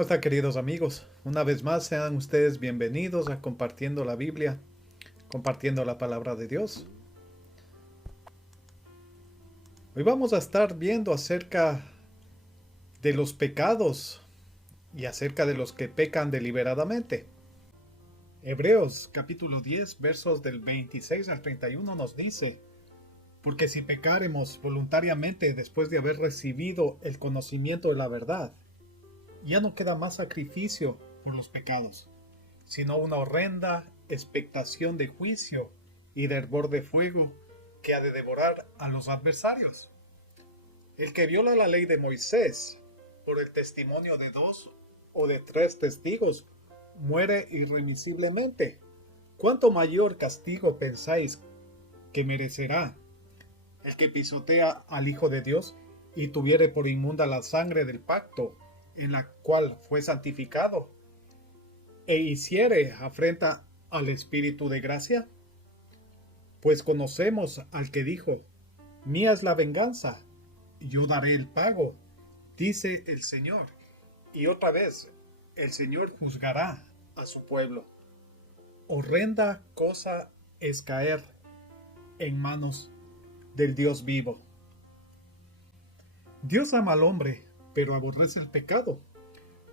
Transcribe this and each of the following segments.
¿Cómo están, queridos amigos? Una vez más sean ustedes bienvenidos a Compartiendo la Biblia, compartiendo la palabra de Dios. Hoy vamos a estar viendo acerca de los pecados y acerca de los que pecan deliberadamente. Hebreos capítulo 10 versos del 26 al 31 nos dice: porque si pecaremos voluntariamente después de haber recibido el conocimiento de la verdad, ya no queda más sacrificio por los pecados, sino una horrenda expectación de juicio y de hervor de fuego que ha de devorar a los adversarios. El que viola la ley de Moisés por el testimonio de 2 o de 3 testigos muere irremisiblemente. ¿Cuánto mayor castigo pensáis que merecerá el que pisotea al Hijo de Dios y tuviere por inmunda la sangre del pacto en la cual fue santificado, e hiciere afrenta al Espíritu de gracia? Pues conocemos al que dijo: mía es la venganza, yo daré el pago, dice el Señor. Y otra vez, el Señor juzgará a su pueblo. Horrenda cosa es caer en manos del Dios vivo. Dios ama al hombre, pero aborrece el pecado.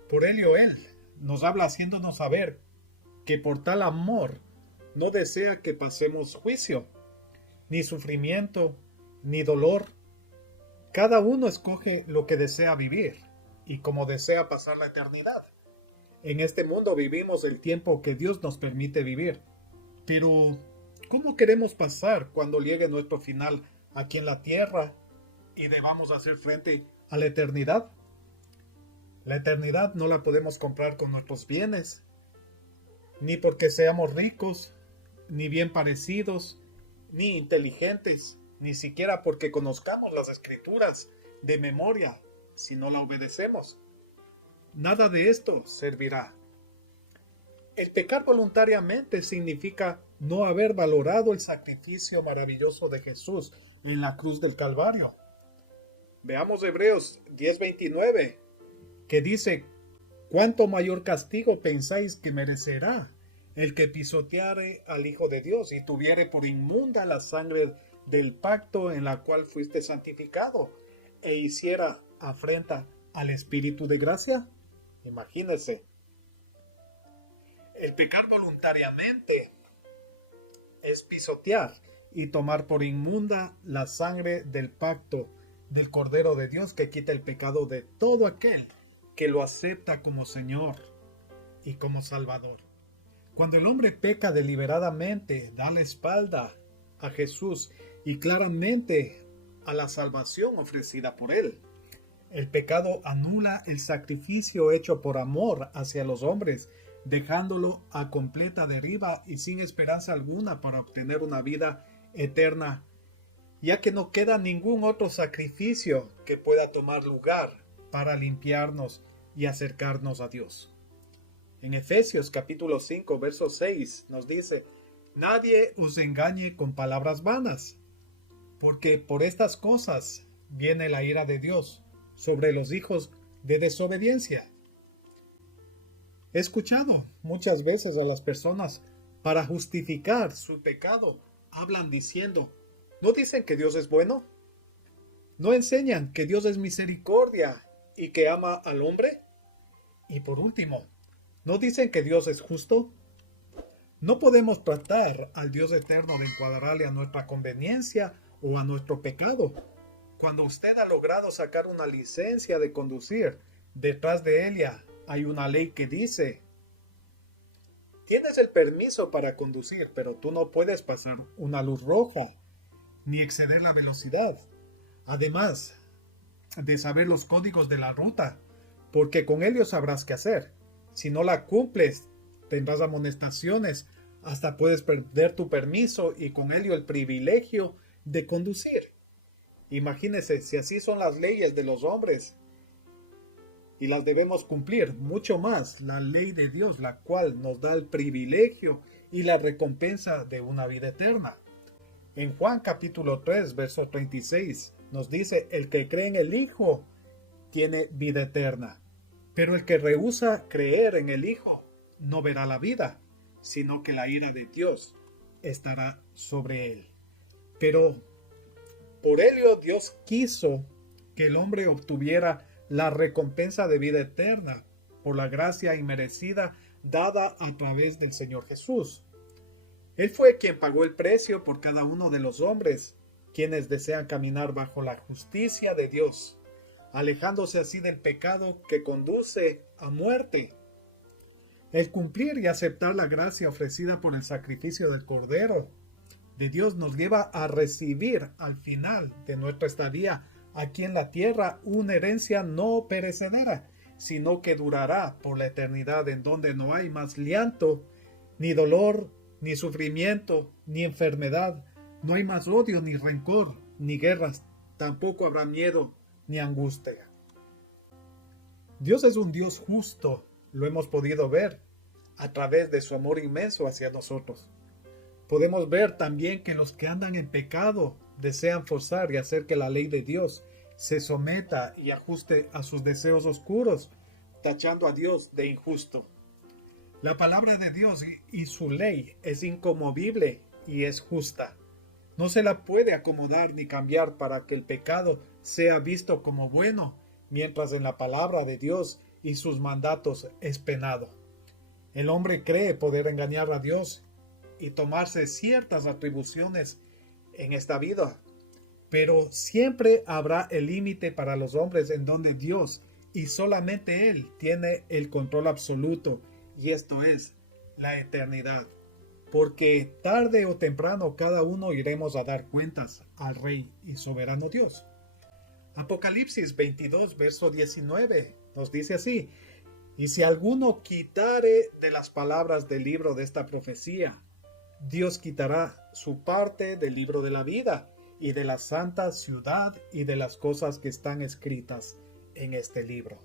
Por ello Él nos habla haciéndonos saber que por tal amor no desea que pasemos juicio, ni sufrimiento, ni dolor. Cada uno escoge lo que desea vivir y cómo desea pasar la eternidad. En este mundo vivimos el tiempo que Dios nos permite vivir. Pero, ¿cómo queremos pasar cuando llegue nuestro final aquí en la tierra y debamos hacer frente a la eternidad? La eternidad no la podemos comprar con nuestros bienes, ni porque seamos ricos, ni bien parecidos, ni inteligentes, ni siquiera porque conozcamos las escrituras de memoria, si no la obedecemos. Nada de esto servirá. El pecar voluntariamente significa no haber valorado el sacrificio maravilloso de Jesús en la cruz del Calvario. Veamos Hebreos 10:29, que dice: ¿cuánto mayor castigo pensáis que merecerá el que pisoteare al Hijo de Dios y tuviere por inmunda la sangre del pacto en la cual fuiste santificado, e hiciera afrenta al Espíritu de gracia? Imagínense. El pecar voluntariamente es pisotear y tomar por inmunda la sangre del pacto del Cordero de Dios, que quita el pecado de todo aquel que lo acepta como Señor y como Salvador. Cuando el hombre peca deliberadamente, da la espalda a Jesús y claramente a la salvación ofrecida por Él. El pecado anula el sacrificio hecho por amor hacia los hombres, dejándolo a completa deriva y sin esperanza alguna para obtener una vida eterna, ya que no queda ningún otro sacrificio que pueda tomar lugar para limpiarnos y acercarnos a Dios. En Efesios capítulo 5 verso 6 nos dice: nadie os engañe con palabras vanas, porque por estas cosas viene la ira de Dios sobre los hijos de desobediencia. He escuchado muchas veces a las personas, para justificar su pecado, hablan diciendo: ¿no dicen que Dios es bueno? ¿No enseñan que Dios es misericordia y que ama al hombre? Y por último, ¿no dicen que Dios es justo? No podemos tratar al Dios eterno de encuadrarle a nuestra conveniencia o a nuestro pecado. Cuando usted ha logrado sacar una licencia de conducir, detrás de ella hay una ley que dice: tienes el permiso para conducir, pero tú no puedes pasar una luz roja, ni exceder la velocidad. Además de saber los códigos de la ruta, porque con ellos sabrás qué hacer. Si no la cumples, tendrás amonestaciones, hasta puedes perder tu permiso y con ello el privilegio de conducir. Imagínese, si así son las leyes de los hombres y las debemos cumplir, mucho más la ley de Dios, la cual nos da el privilegio y la recompensa de una vida eterna. En Juan capítulo 3, verso 36, nos dice: el que cree en el Hijo tiene vida eterna. Pero el que rehúsa creer en el Hijo no verá la vida, sino que la ira de Dios estará sobre él. Pero por ello Dios quiso que el hombre obtuviera la recompensa de vida eterna por la gracia inmerecida dada a través del Señor Jesús. Él fue quien pagó el precio por cada uno de los hombres, quienes desean caminar bajo la justicia de Dios, alejándose así del pecado que conduce a muerte. El cumplir y aceptar la gracia ofrecida por el sacrificio del Cordero de Dios nos lleva a recibir al final de nuestra estadía aquí en la tierra una herencia no perecedera, sino que durará por la eternidad, en donde no hay más llanto, ni dolor, ni sufrimiento, ni enfermedad, no hay más odio, ni rencor, ni guerras, tampoco habrá miedo, ni angustia. Dios es un Dios justo, lo hemos podido ver a través de su amor inmenso hacia nosotros. Podemos ver también que los que andan en pecado desean forzar y hacer que la ley de Dios se someta y ajuste a sus deseos oscuros, tachando a Dios de injusto. La palabra de Dios y su ley es inconmovible y es justa. No se la puede acomodar ni cambiar para que el pecado sea visto como bueno, mientras en la palabra de Dios y sus mandatos es penado. El hombre cree poder engañar a Dios y tomarse ciertas atribuciones en esta vida, pero siempre habrá el límite para los hombres en donde Dios y solamente Él tiene el control absoluto, y esto es la eternidad, porque tarde o temprano cada uno iremos a dar cuentas al Rey y soberano Dios. Apocalipsis 22, verso 19 nos dice así: y si alguno quitare de las palabras del libro de esta profecía, Dios quitará su parte del libro de la vida y de la santa ciudad y de las cosas que están escritas en este libro.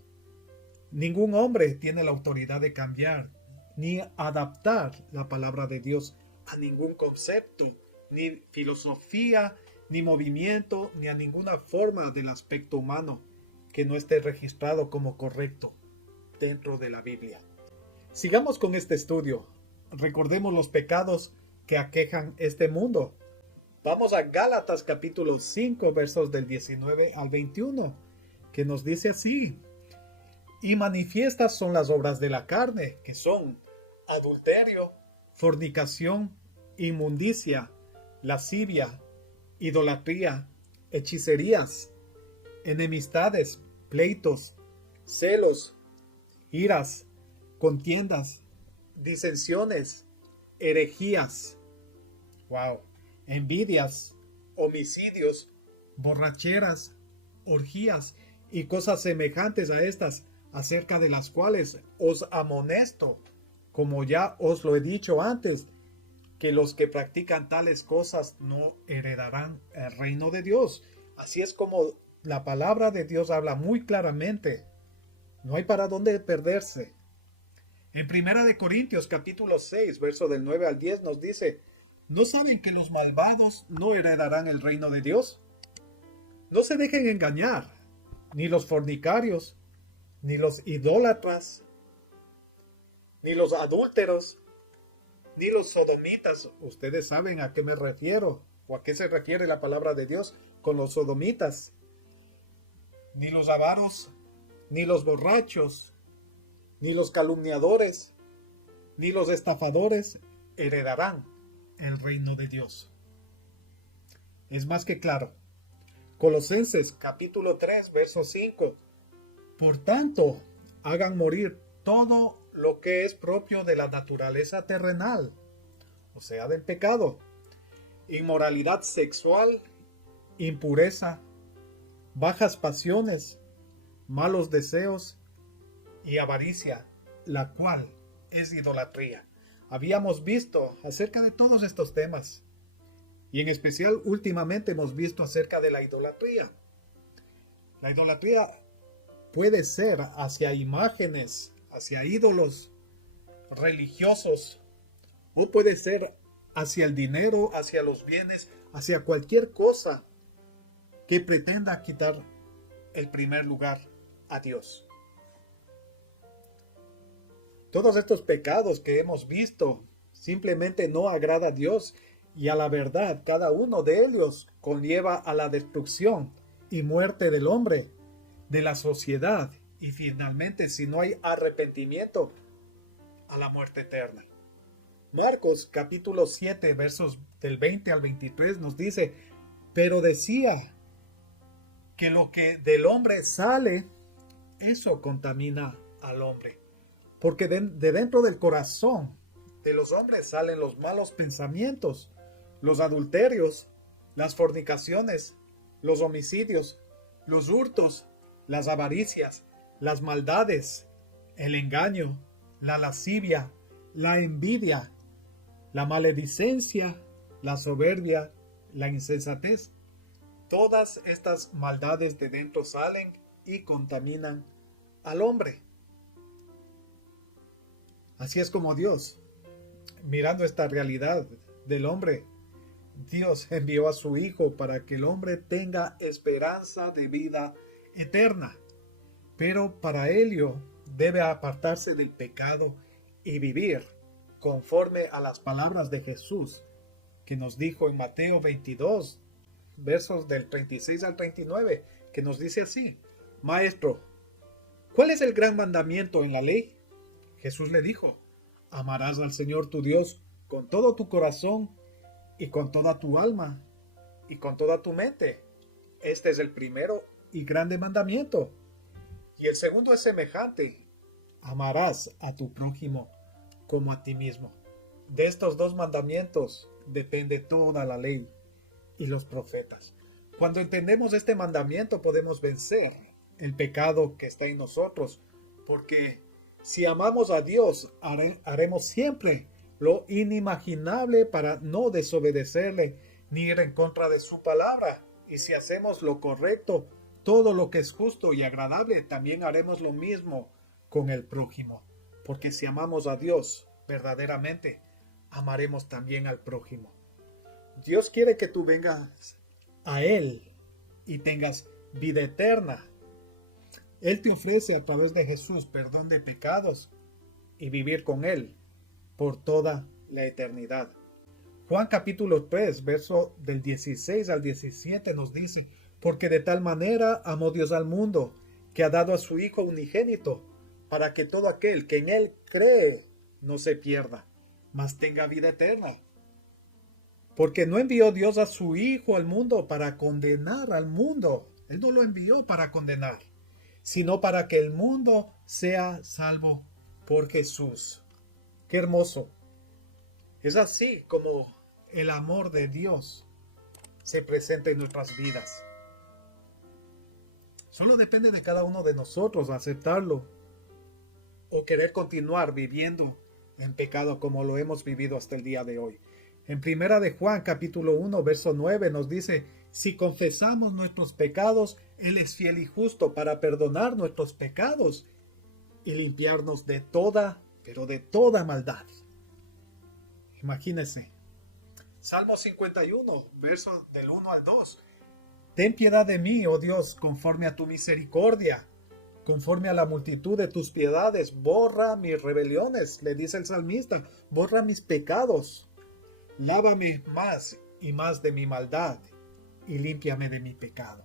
Ningún hombre tiene la autoridad de cambiar ni adaptar la palabra de Dios a ningún concepto, ni filosofía, ni movimiento, ni a ninguna forma del aspecto humano que no esté registrado como correcto dentro de la Biblia. Sigamos con este estudio. Recordemos los pecados que aquejan este mundo. Vamos a Gálatas capítulo 5 versos del 19 al 21, que nos dice así: y manifiestas son las obras de la carne, que son adulterio, fornicación, inmundicia, lascivia, idolatría, hechicerías, enemistades, pleitos, celos, iras, contiendas, disensiones, herejías, envidias, homicidios, borracheras, orgías y cosas semejantes a estas, acerca de las cuales os amonesto, como ya os lo he dicho antes, que los que practican tales cosas no heredarán el reino de Dios. Así es como la palabra de Dios habla muy claramente. No hay para dónde perderse. En 1 de Corintios capítulo 6, verso del 9 al 10 nos dice: ¿no saben que los malvados no heredarán el reino de Dios? No se dejen engañar, ni los fornicarios, ni los idólatras, ni los adúlteros, ni los sodomitas. Ustedes saben a qué me refiero, o a qué se refiere la palabra de Dios con los sodomitas, ni los avaros, ni los borrachos, ni los calumniadores, ni los estafadores heredarán el reino de Dios. Es más que claro. Colosenses capítulo 3, verso 5. Por tanto, hagan morir todo lo que es propio de la naturaleza terrenal, o sea, del pecado, inmoralidad sexual, impureza, bajas pasiones, malos deseos y avaricia, la cual es idolatría. Habíamos visto acerca de todos estos temas, y en especial últimamente hemos visto acerca de la idolatría. La idolatría puede ser hacia imágenes, hacia ídolos religiosos, o puede ser hacia el dinero, hacia los bienes, hacia cualquier cosa que pretenda quitar el primer lugar a Dios. Todos estos pecados que hemos visto simplemente no agrada a Dios y a la verdad. Cada uno de ellos conlleva a la destrucción y muerte del hombre, de la sociedad y finalmente, si no hay arrepentimiento, a la muerte eterna. Marcos capítulo 7 versos del 20 al 23 nos dice: pero decía que lo que del hombre sale, eso contamina al hombre. Porque de dentro del corazón de los hombres salen los malos pensamientos, los adulterios, las fornicaciones, los homicidios, los hurtos, las avaricias, las maldades, el engaño, la lascivia, la envidia, la maledicencia, la soberbia, la insensatez. Todas estas maldades de dentro salen y contaminan al hombre. Así es como Dios, mirando esta realidad del hombre, Dios envió a su Hijo para que el hombre tenga esperanza de vida eterna. Pero para ello debe apartarse del pecado y vivir conforme a las palabras de Jesús, que nos dijo en Mateo 22, versos del 36 al 39, que nos dice así: Maestro, ¿cuál es el gran mandamiento en la ley? Jesús le dijo: amarás al Señor tu Dios con todo tu corazón y con toda tu alma y con toda tu mente. Este es el primero y grande mandamiento. Y el segundo es semejante: amarás a tu prójimo como a ti mismo. De estos dos mandamientos depende toda la ley y los profetas. Cuando entendemos este mandamiento podemos vencer el pecado que está en nosotros, porque si amamos a Dios, haremos siempre lo inimaginable para no desobedecerle ni ir en contra de su palabra. Y si hacemos lo correcto, todo lo que es justo y agradable, también haremos lo mismo con el prójimo. Porque si amamos a Dios verdaderamente, amaremos también al prójimo. Dios quiere que tú vengas a Él y tengas vida eterna. Él te ofrece a través de Jesús perdón de pecados y vivir con Él por toda la eternidad. Juan capítulo 3, verso del 16 al 17 nos dice: porque de tal manera amó Dios al mundo, que ha dado a su Hijo unigénito, para que todo aquel que en Él cree no se pierda, mas tenga vida eterna. Porque no envió Dios a su Hijo al mundo para condenar al mundo. Él no lo envió para condenar, sino para que el mundo sea salvo por Jesús. Qué hermoso. Es así como el amor de Dios se presenta en nuestras vidas. Solo depende de cada uno de nosotros aceptarlo o querer continuar viviendo en pecado como lo hemos vivido hasta el día de hoy. En primera de Juan capítulo 1 verso 9 nos dice: si confesamos nuestros pecados, Él es fiel y justo para perdonar nuestros pecados y limpiarnos de toda, pero de toda maldad. Imagínense. Salmo 51, versos del 1 al 2. Ten piedad de mí, oh Dios, conforme a tu misericordia, conforme a la multitud de tus piedades, borra mis rebeliones, le dice el salmista, borra mis pecados, lávame más y más de mi maldad, y límpiame de mi pecado.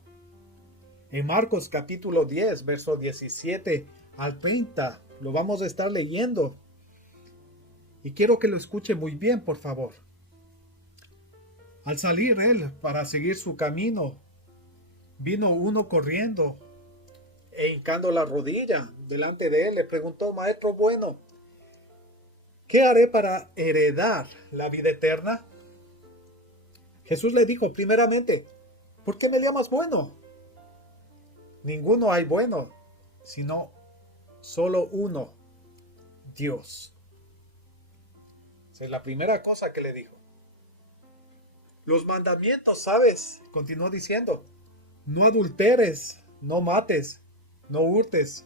En Marcos capítulo 10, verso 17 al 30, lo vamos a estar leyendo, y quiero que lo escuche muy bien, por favor. Al salir él para seguir su camino, vino uno corriendo e hincando la rodilla delante de él, le preguntó: Maestro bueno, ¿qué haré para heredar la vida eterna? Jesús le dijo: primeramente, ¿por qué me llamas bueno? Ninguno hay bueno, sino solo uno, Dios. Esa es la primera cosa que le dijo. Los mandamientos, ¿sabes? Continuó diciendo: no adulteres, no mates, no hurtes,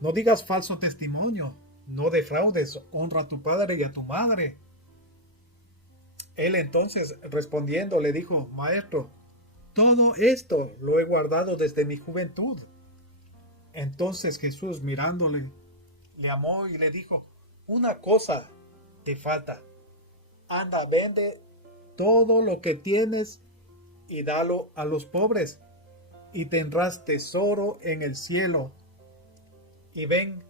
no digas falso testimonio, no defraudes, honra a tu padre y a tu madre. Él entonces respondiendo le dijo: Maestro, todo esto lo he guardado desde mi juventud. Entonces Jesús mirándole, le amó y le dijo: una cosa te falta. Anda, vende todo lo que tienes y dalo a los pobres, y tendrás tesoro en el cielo. Y ven,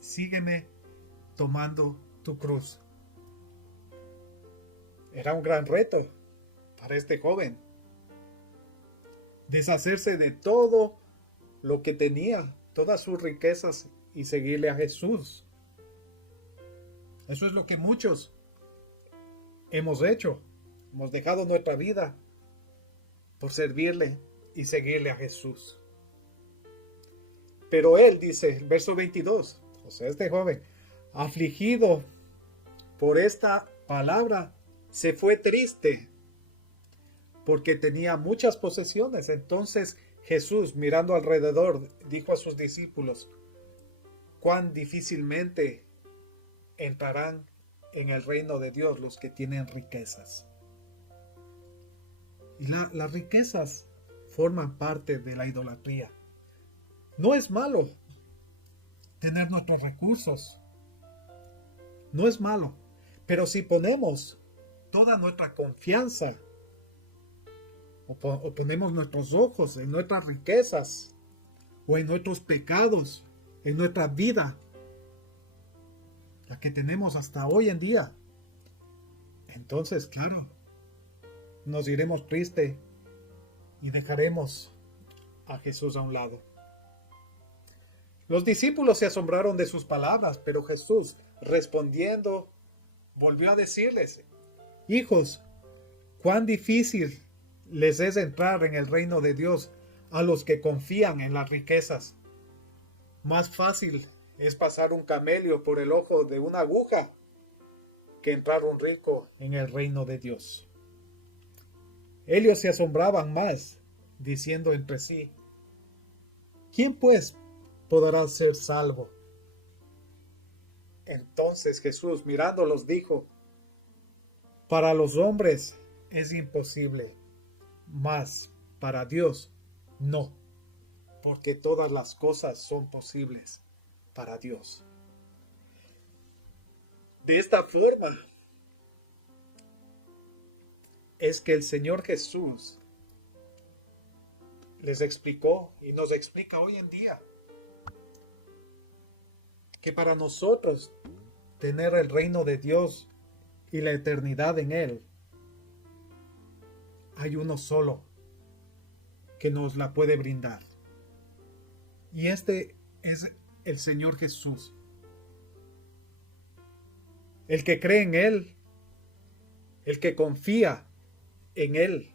sígueme tomando tu cruz. Era un gran reto para este joven. Deshacerse de todo lo que tenía, todas sus riquezas, y seguirle a Jesús. Eso es lo que muchos hemos hecho. Hemos dejado nuestra vida por servirle y seguirle a Jesús. Pero él dice, el verso 22, o sea, este joven, afligido por esta palabra, se fue triste porque tenía muchas posesiones. Entonces Jesús, mirando alrededor, dijo a sus discípulos, cuán difícilmente entrarán en el reino de Dios los que tienen riquezas. Y las riquezas forman parte de la idolatría. No es malo tener nuestros recursos. No es malo. Pero si ponemos toda nuestra confianza o ponemos nuestros ojos en nuestras riquezas o en nuestros pecados, en nuestra vida, la que tenemos hasta hoy en día, entonces, claro, nos iremos tristes y dejaremos a Jesús a un lado. Los discípulos se asombraron de sus palabras, pero Jesús, respondiendo, volvió a decirles, hijos, cuán difícil les es entrar en el reino de Dios a los que confían en las riquezas. Más fácil es pasar un camello por el ojo de una aguja que entrar un rico en el reino de Dios. Ellos se asombraban más, diciendo entre sí, ¿quién pues podrá ser salvo? Entonces Jesús, mirándolos, dijo, para los hombres es imposible, mas para Dios no, porque todas las cosas son posibles para Dios. De esta forma es que el Señor Jesús les explicó y nos explica hoy en día que para nosotros tener el reino de Dios y la eternidad en Él, hay uno solo que nos la puede brindar. Y este es el Señor Jesús. El que cree en Él, el que confía en Él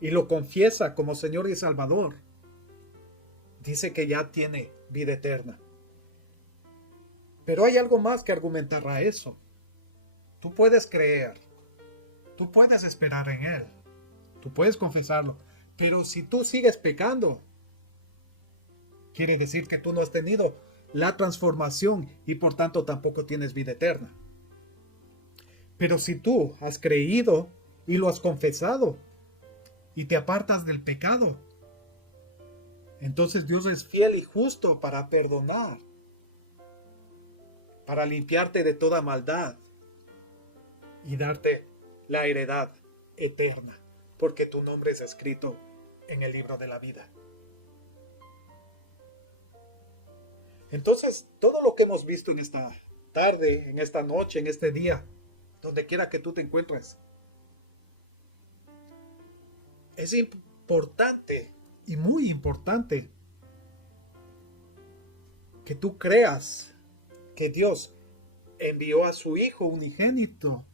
y lo confiesa como Señor y Salvador, dice que ya tiene vida eterna. Pero hay algo más que argumentar a eso. Tú puedes creer, tú puedes esperar en Él, tú puedes confesarlo, pero si tú sigues pecando, quiere decir que tú no has tenido la transformación y por tanto tampoco tienes vida eterna. Pero si tú has creído y lo has confesado y te apartas del pecado, entonces Dios es fiel y justo para perdonar, para limpiarte de toda maldad y darte la heredad eterna, porque tu nombre es escrito en el libro de la vida. Entonces, todo lo que hemos visto en esta tarde, en esta noche, en este día, donde quiera que tú te encuentres, es importante y muy importante que tú creas que Dios envió a su Hijo unigénito,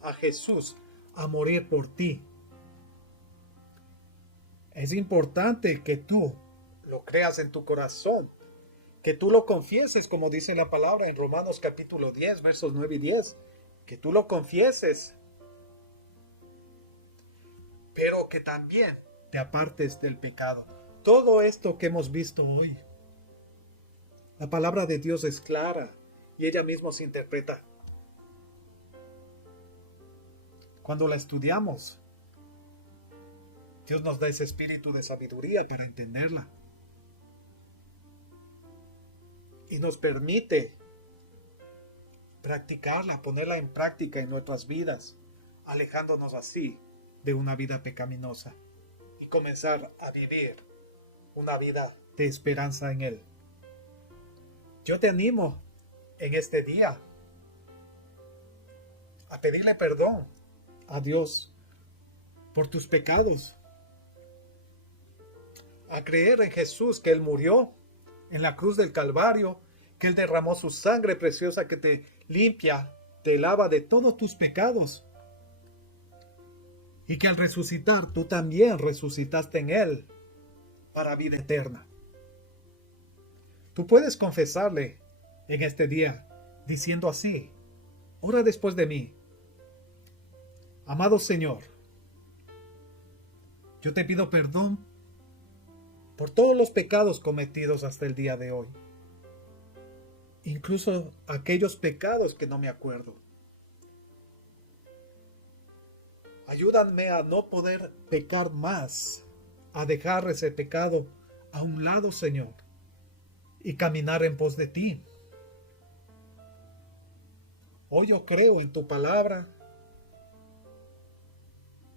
a Jesús, a morir por ti. Es importante que tú lo creas en tu corazón, que tú lo confieses, como dice la palabra en Romanos capítulo 10, versos 9 y 10, que tú lo confieses, pero que también te apartes del pecado. Todo esto que hemos visto hoy, la palabra de Dios es clara y ella misma se interpreta. Cuando la estudiamos, Dios nos da ese espíritu de sabiduría para entenderla. Y nos permite practicarla, ponerla en práctica en nuestras vidas, alejándonos así de una vida pecaminosa y comenzar a vivir una vida de esperanza en Él. Yo te animo en este día a pedirle perdón a Dios por tus pecados, a creer en Jesús, que Él murió en la cruz del Calvario, que Él derramó su sangre preciosa que te limpia, te lava de todos tus pecados, y que al resucitar tú también resucitaste en Él para vida eterna. Tú puedes confesarle en este día diciendo así: ora después de mí. Amado Señor, yo te pido perdón por todos los pecados cometidos hasta el día de hoy, incluso aquellos pecados que no me acuerdo. Ayúdame a no poder pecar más, a dejar ese pecado a un lado, Señor, y caminar en pos de ti. Hoy yo creo en tu palabra.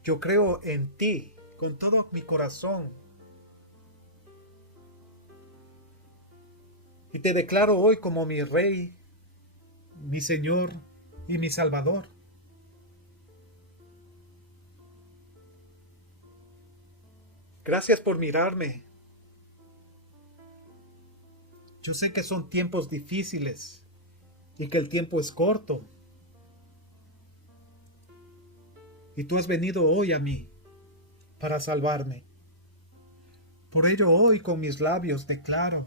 Yo creo en ti con todo mi corazón. Y te declaro hoy como mi Rey, mi Señor y mi Salvador. Gracias por mirarme. Yo sé que son tiempos difíciles y que el tiempo es corto. Y tú has venido hoy a mí para salvarme. Por ello hoy con mis labios declaro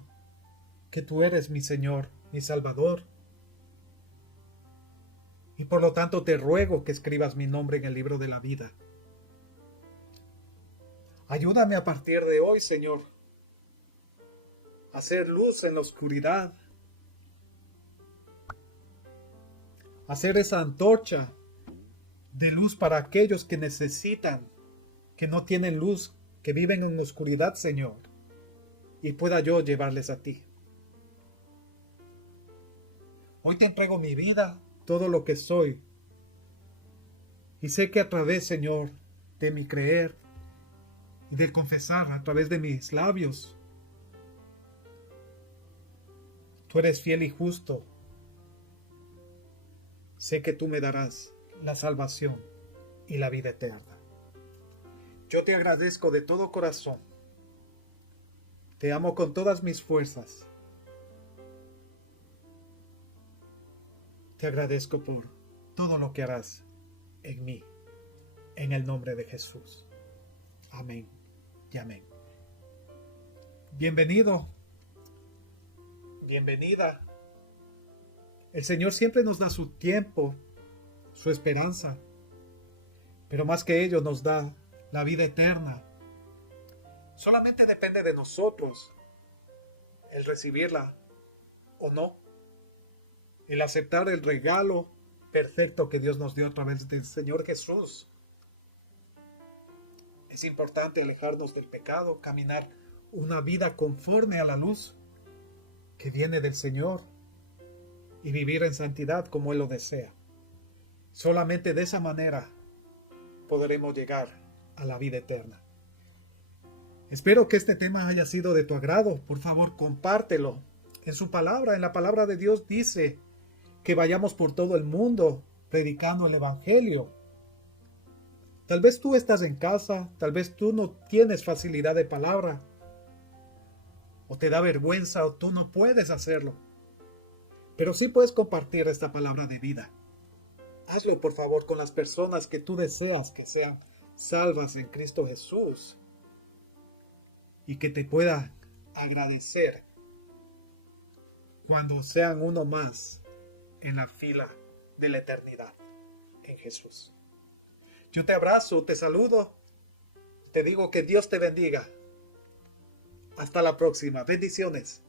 que tú eres mi Señor, mi Salvador. Y por lo tanto te ruego que escribas mi nombre en el libro de la vida. Ayúdame a partir de hoy, Señor, a hacer luz en la oscuridad, a ser esa antorcha de luz para aquellos que necesitan, que no tienen luz, que viven en la oscuridad, Señor, y pueda yo llevarles a ti. Hoy te entrego mi vida, todo lo que soy, y sé que a través, Señor, de mi creer y del confesar a través de mis labios, tú eres fiel y justo. Sé que tú me darás la salvación y la vida eterna. Yo te agradezco de todo corazón. Te amo con todas mis fuerzas. Te agradezco por todo lo que harás en mí, en el nombre de Jesús. Amén y amén. Bienvenido, bienvenida. El Señor siempre nos da su tiempo, su esperanza, pero más que ello nos da la vida eterna. Solamente depende de nosotros el recibirla o no, el aceptar el regalo perfecto que Dios nos dio a través del Señor Jesús. Es importante alejarnos del pecado, caminar una vida conforme a la luz que viene del Señor y vivir en santidad como Él lo desea. Solamente de esa manera podremos llegar a la vida eterna. Espero que este tema haya sido de tu agrado. Por favor, compártelo. En su palabra, en la palabra de Dios dice que vayamos por todo el mundo predicando el Evangelio. Tal vez tú estás en casa, tal vez tú no tienes facilidad de palabra, o te da vergüenza, o tú no puedes hacerlo. Pero sí puedes compartir esta palabra de vida. Hazlo, por favor, con las personas que tú deseas que sean salvas en Cristo Jesús y que te puedan agradecer cuando sean uno más en la fila de la eternidad en Jesús. Yo te abrazo, te saludo, te digo que Dios te bendiga. Hasta la próxima. Bendiciones.